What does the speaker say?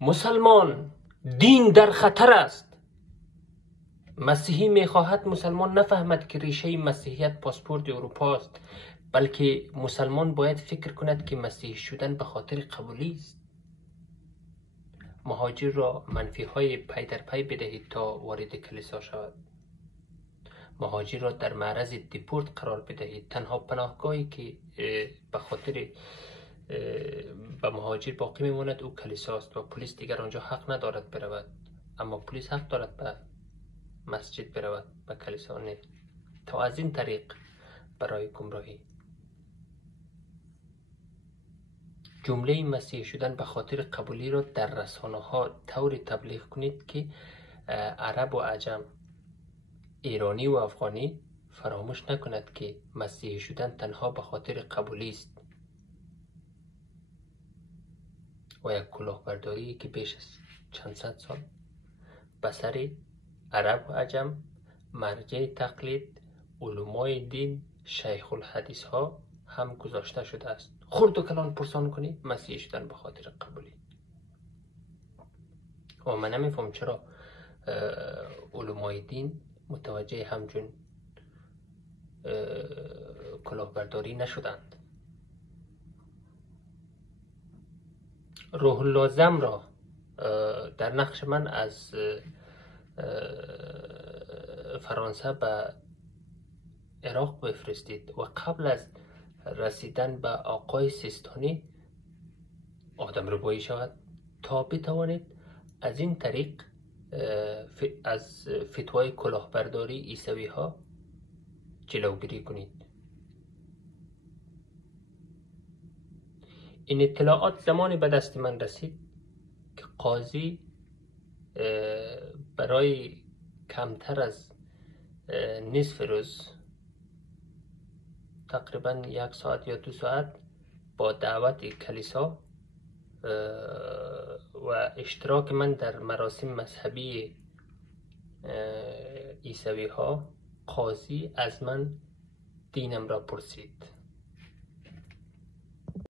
مسلمان، دین در خطر است. مسیحی میخواهد مسلمان نفهمد که ریشه مسیحیت پاسپورت اروپا است، بلکه مسلمان باید فکر کند که مسیحی شدن به خاطر قبولی است. مهاجر را منفی های پی در پی بدهید تا وارد کلیسا شود. مهاجر را در معرض دیپورت قرار بدهید. تنها پناهگاهی که به خاطر به مهاجر باقی میماند او کلیساست و پلیس دیگر آنجا حق ندارد برود، اما پلیس حق دارد به مسجد برود، به کلیسا نه. تا از این طریق برای گمراهی. جمله مسیحی شدن به خاطر قبولی را در رسانه ها طوری تبلیغ کنید که عرب و عجم، ایرانی و افغانی فراموش نکند که مسیحی شدن تنها به خاطر قبولی است و یک کلاهبرداری که بیش از چند صد سال به سر عرب و عجم، مرجع تقلید، علمای دین، شیخ الحدیث ها هم گذاشته شده است. خرد و کلان پرسان کنی مسیحی شدن به خاطر قبولی. و من نمیفهم چرا علمای دین متوجه همچون کلاهبرداری نشدند. روح لازم را در نقش من از فرانسه به عراق بفرستید و قبل از رسیدن به آقای سیستانی آدم ربایی شود تا بتوانید از این طریق از فتوای کلاهبرداری عیسوی ها جلوگیری کنید. این اطلاعات زمانی به دست من رسید که قاضی برای کمتر از نصف روز، تقریبا 1 ساعت یا 2 ساعت، با دعوت کلیسا و اشتراک من در مراسم مذهبی عیسوی ها، قاضی از من دینم را پرسید.